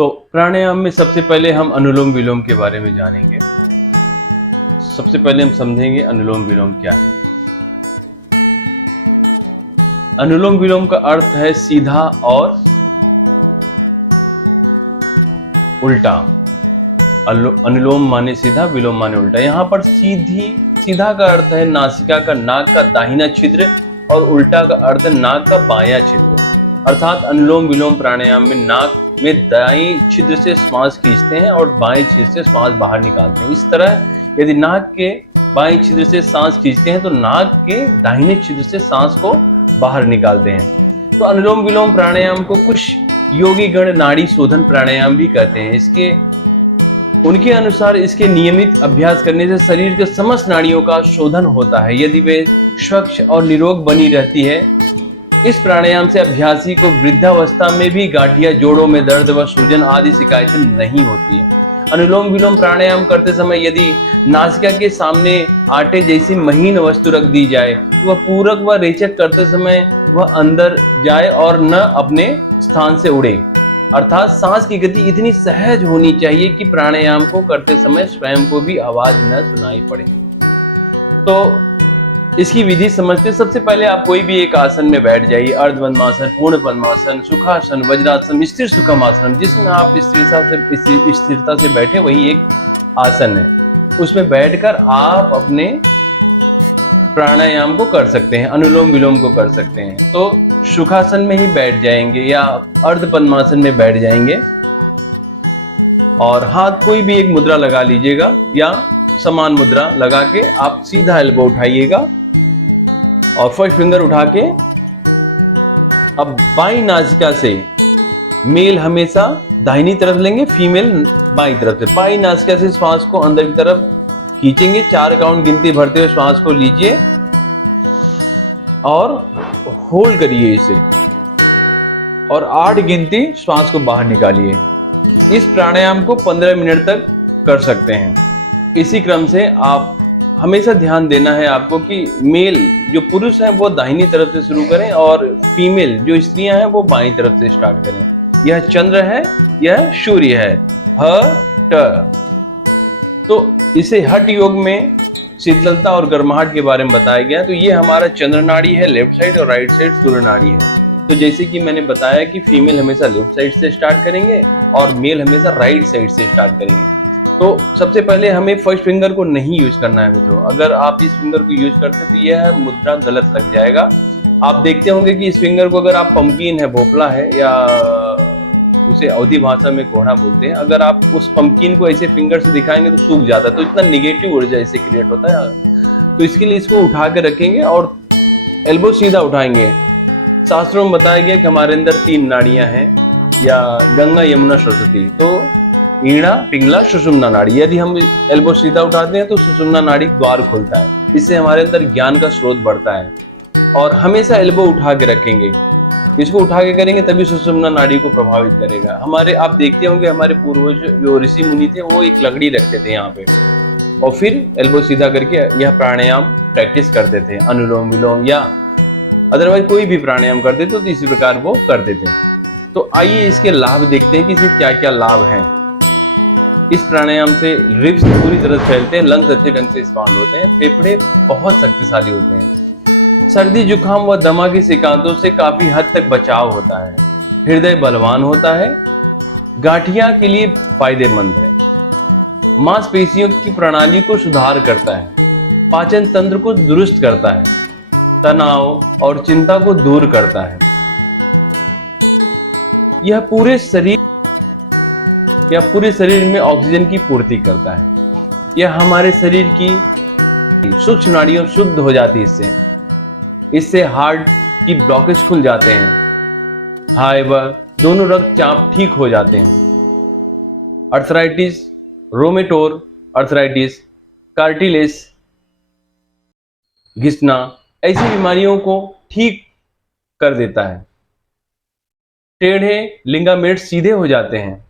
तो प्राणायाम में सबसे पहले हम अनुलोम विलोम के बारे में जानेंगे। सबसे पहले हम समझेंगे अनुलोम विलोम क्या है। अनुलोम विलोम का अर्थ है सीधा और उल्टा। अनुलोम माने सीधा, विलोम माने उल्टा। यहाँ पर सीधा का अर्थ है नासिका का, नाक का दाहिना छिद्र, और उल्टा का अर्थ है नाक का बायां छिद्र। अर्थात अनुलोम विलोम प्राणायाम में नाक में दाएं छिद्र से श्वास खींचते हैं और बाएं छिद्र से श्वास बाहर निकालते हैं। इस तरह यदि नाक के बाएं छिद्र से सांस खींचते हैं तो नाक के दाहिने छिद्र से सांस को बाहर निकालते हैं। तो अनुलोम विलोम प्राणायाम को कुछ योगी गण नाड़ी शोधन प्राणायाम भी कहते हैं। उनके अनुसार इसके नियमित अभ्यास करने से शरीर के समस्त नाड़ियों का शोधन होता है। यदि वे स्वच्छ और निरोग बनी रहती है, इस प्राणायाम से अभ्यासी को वृद्धावस्था में भी गांठिया, जोड़ों में दर्द व सूजन आदि शिकायतें नहीं होती है। अनुलोम विलोम प्राणायाम करते समय यदि नासिका के सामने आटे जैसी महीन वस्तु रख दी जाए तो वह पूरक व रेचक करते समय वह अंदर जाए और न अपने स्थान से उड़े। अर्थात सांस की गति इतनी सहज होनी चाहिए कि प्राणायाम को करते समय स्वयं को भी आवाज न सुनाई पड़े। तो इसकी विधि समझते सबसे पहले आप कोई भी एक आसन में बैठ जाइए। अर्ध पद्मासन, पूर्ण पद्मासन, सुखासन, वज्रासन, स्थिर सुखमासन, जिसमें आप स्थिरता से बैठे वही एक आसन है। उसमें बैठकर आप अपने प्राणायाम को कर सकते हैं, अनुलोम विलोम को कर सकते हैं। तो सुखासन में ही बैठ जाएंगे या अर्ध पद्मासन में बैठ जाएंगे और हाथ कोई भी एक मुद्रा लगा लीजिएगा या समान मुद्रा लगा के आप सीधा एल्बो उठाइएगा और फर्स्ट फिंगर उठा के अब बाईं नासिका से मेल हमेशा दाहिनी तरफ लेंगे, फीमेल बाईं तरफ से। बाईं नासिका से श्वास को अंदर की तरफ खींचेंगे। 4 काउंट गिनती भरते हुए श्वास को लीजिए और होल्ड करिए इसे, और 8 गिनती श्वास को बाहर निकालिए। इस प्राणायाम को 15 मिनट तक कर सकते हैं। इसी क्रम से आप हमेशा ध्यान देना है आपको कि मेल जो पुरुष है वो दाहिनी तरफ से शुरू करें और फीमेल जो स्त्रियां हैं वो बाईं तरफ से स्टार्ट करें। यह चंद्र है, यह सूर्य है। ह ट। तो इसे हठ योग में शीतलता और गर्माहट के बारे में बताया गया। तो ये हमारा चंद्र नाड़ी है लेफ्ट साइड और राइट साइड सूर्य नाड़ी है। तो जैसे कि मैंने बताया कि फीमेल हमेशा लेफ्ट साइड से स्टार्ट करेंगे और मेल हमेशा राइट साइड से स्टार्ट करेंगे। तो सबसे पहले हमें फर्स्ट फिंगर को नहीं यूज करना है मित्रों। अगर आप इस फिंगर को यूज करते तो यह मुद्रा गलत लग जाएगा। आप देखते होंगे कि इस फिंगर को अगर आप पंपकिन है, भोपला है, या उसे अवधी भाषा में कोहड़ा बोलते हैं, अगर आप उस पंपकिन को ऐसे फिंगर से दिखाएंगे तो सूख जाता है। तो इतना निगेटिव ऊर्जा इससे क्रिएट होता है। तो इसके लिए इसको उठा के रखेंगे और एल्बो सीधा उठाएंगे। शास्त्रों में बताया गया कि हमारे अंदर 3 नाड़ियां हैं, या गंगा, यमुना, सरस्वती। तो ईणा, पिंगला, सुषुम्ना नाड़ी। यदि हम एल्बो सीधा उठाते हैं तो सुषुम्ना नाड़ी द्वार खोलता है। इससे हमारे अंदर ज्ञान का स्रोत बढ़ता है। और हमेशा एल्बो उठा के रखेंगे। इसको उठा के करेंगे तभी सुषुम्ना नाड़ी को प्रभावित करेगा। आप देखते होंगे हमारे पूर्वज जो ऋषि मुनि थे वो एक लकड़ी रखते थे यहाँ पे और फिर एल्बो सीधा करके यह प्राणायाम प्रैक्टिस करते थे। अनुलोम विलोम या अदरवाइज कोई भी प्राणायाम करते थे तो इसी प्रकार वो करते थे। तो आइए इसके लाभ देखते हैं कि इसके क्या क्या लाभ हैं। इस प्राणायाम से रिब्स पूरी तरह फैलते हैं, लंग्स अच्छे ढंग से एक्सपांड होते हैं, फेफड़े बहुत शक्तिशाली होते हैं। सर्दी, जुकाम व दमा की शिकायतों से काफी हद तक बचाव होता है। हृदय बलवान होता है। गांठिया के लिए फायदेमंद है। मांसपेशियों की प्रणाली को सुधार करता है। पाचन तंत्र को दुरुस्त करता है। तनाव और चिंता को दूर करता है। यह पूरे शरीर में ऑक्सीजन की पूर्ति करता है। यह हमारे शरीर की सूक्ष्म नाड़ियां शुद्ध हो जाती है। इससे हार्ट की ब्लॉकेज खुल जाते हैं। हाई व दोनों रक्तचाप ठीक हो जाते हैं। अर्थराइटिस, रोमेटोर अर्थराइटिस, कार्टिलेज, घिसना, ऐसी बीमारियों को ठीक कर देता है। टेढ़े लिगामेंट्स सीधे हो जाते हैं।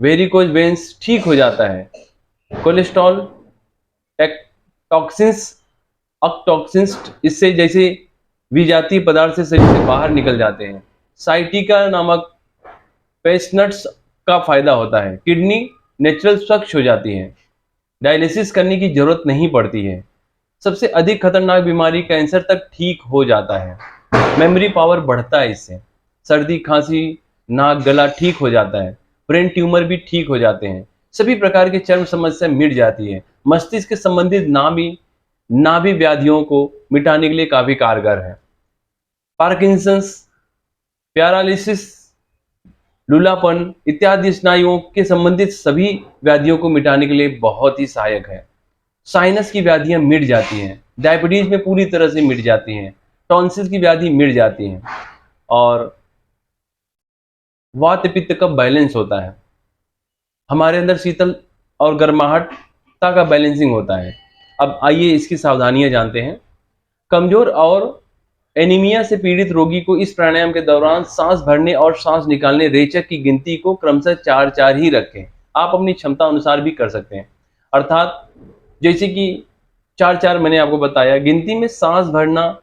वेरिकोज वेन्स ठीक हो जाता है। कोलेस्ट्रॉल, टॉक्सिन्स इससे जैसे विजातीय पदार्थ से शरीर से बाहर निकल जाते हैं। साइटिका नामक पेस्टनट्स का फायदा होता है। किडनी नेचुरल स्वच्छ हो जाती है, डायलिसिस करने की जरूरत नहीं पड़ती है। सबसे अधिक खतरनाक बीमारी कैंसर तक ठीक हो जाता है। मेमोरी पावर बढ़ता है इससे। सर्दी खांसी नाक गला ठीक हो जाता है। ब्रेन ट्यूमर भी ठीक हो जाते हैं। सभी प्रकार की चर्म समस्या मिट जाती है। मस्तिष्क के संबंधित नाभि व्याधियों को मिटाने के लिए काफी कारगर है। पार्किंसंस, पैरालिसिस, लूलापन इत्यादि स्नायुओं के संबंधित सभी व्याधियों को मिटाने के लिए बहुत ही सहायक है। साइनस की व्याधियां मिट जाती हैं। डायबिटीज में पूरी तरह से मिट जाती हैं। टॉन्सिल की व्याधि मिट जाती है। और वात पित्त का बैलेंस होता है। हमारे अंदर शीतल और गर्माहटता का बैलेंसिंग होता है। अब आइए इसकी सावधानियां जानते हैं। कमजोर और एनीमिया से पीड़ित रोगी को इस प्राणायाम के दौरान सांस भरने और सांस निकालने रेचक की गिनती को क्रमशः 4-4 ही रखें। आप अपनी क्षमता अनुसार भी कर सकते हैं। अर्थात जैसे कि 4-4 मैंने आपको बताया, गिनती में सांस भरना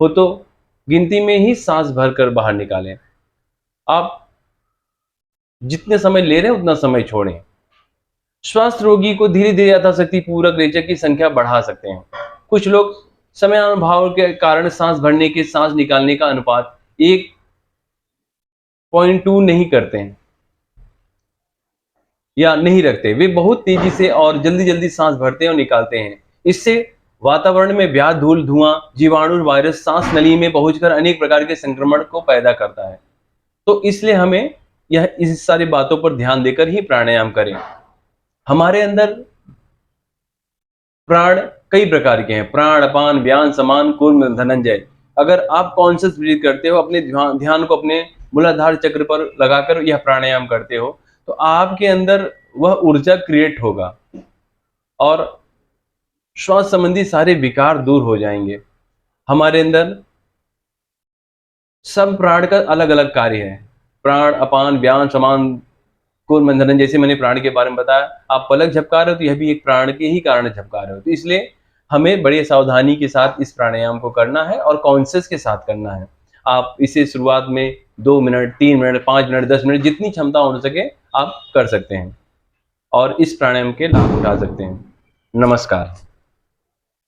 हो तो गिनती में ही सांस भरकर बाहर निकालें। आप जितने समय ले रहे हैं उतना समय छोड़ें। स्वस्थ रोगी को धीरे धीरे यथाशक्ति पूरक रेचक की संख्या बढ़ा सकते हैं। कुछ लोग समयानुभाव के कारण सांस भरने के सांस निकालने का अनुपात 1.2 नहीं करते हैं या नहीं रखते। वे बहुत तेजी से और जल्दी जल्दी सांस भरते हैं और निकालते हैं। इससे वातावरण में व्याध धूल धुआं जीवाणु वायरस सांस नली में पहुंचकर अनेक प्रकार के संक्रमण को पैदा करता है। तो इसलिए हमें यह इस सारी बातों पर ध्यान देकर ही प्राणायाम करें। हमारे अंदर प्राण कई प्रकार के हैं। प्राण अपान व्यान समान कूर्म धनंजय। अगर आप कॉन्शियस ब्रीथ करते हो, अपने ध्यान को अपने मूलाधार चक्र पर लगाकर यह प्राणायाम करते हो, तो आपके अंदर वह ऊर्जा क्रिएट होगा और श्वास संबंधी सारे विकार दूर हो जाएंगे। हमारे अंदर सब प्राण का अलग अलग कार्य है। प्राण अपान व्यान समान कूर्म धनंजय, जैसे मैंने प्राण के बारे में बताया। आप पलक झपका रहे हो तो यह भी एक प्राण के ही कारण झपका रहे हो। तो इसलिए हमें बड़ी सावधानी के साथ इस प्राणायाम को करना है और कॉन्शियस के साथ करना है। आप इसे शुरुआत में 2 मिनट 3 मिनट 5 मिनट 10 मिनट जितनी क्षमता हो सके आप कर सकते हैं और इस प्राणायाम के लाभ उठा सकते हैं। नमस्कार।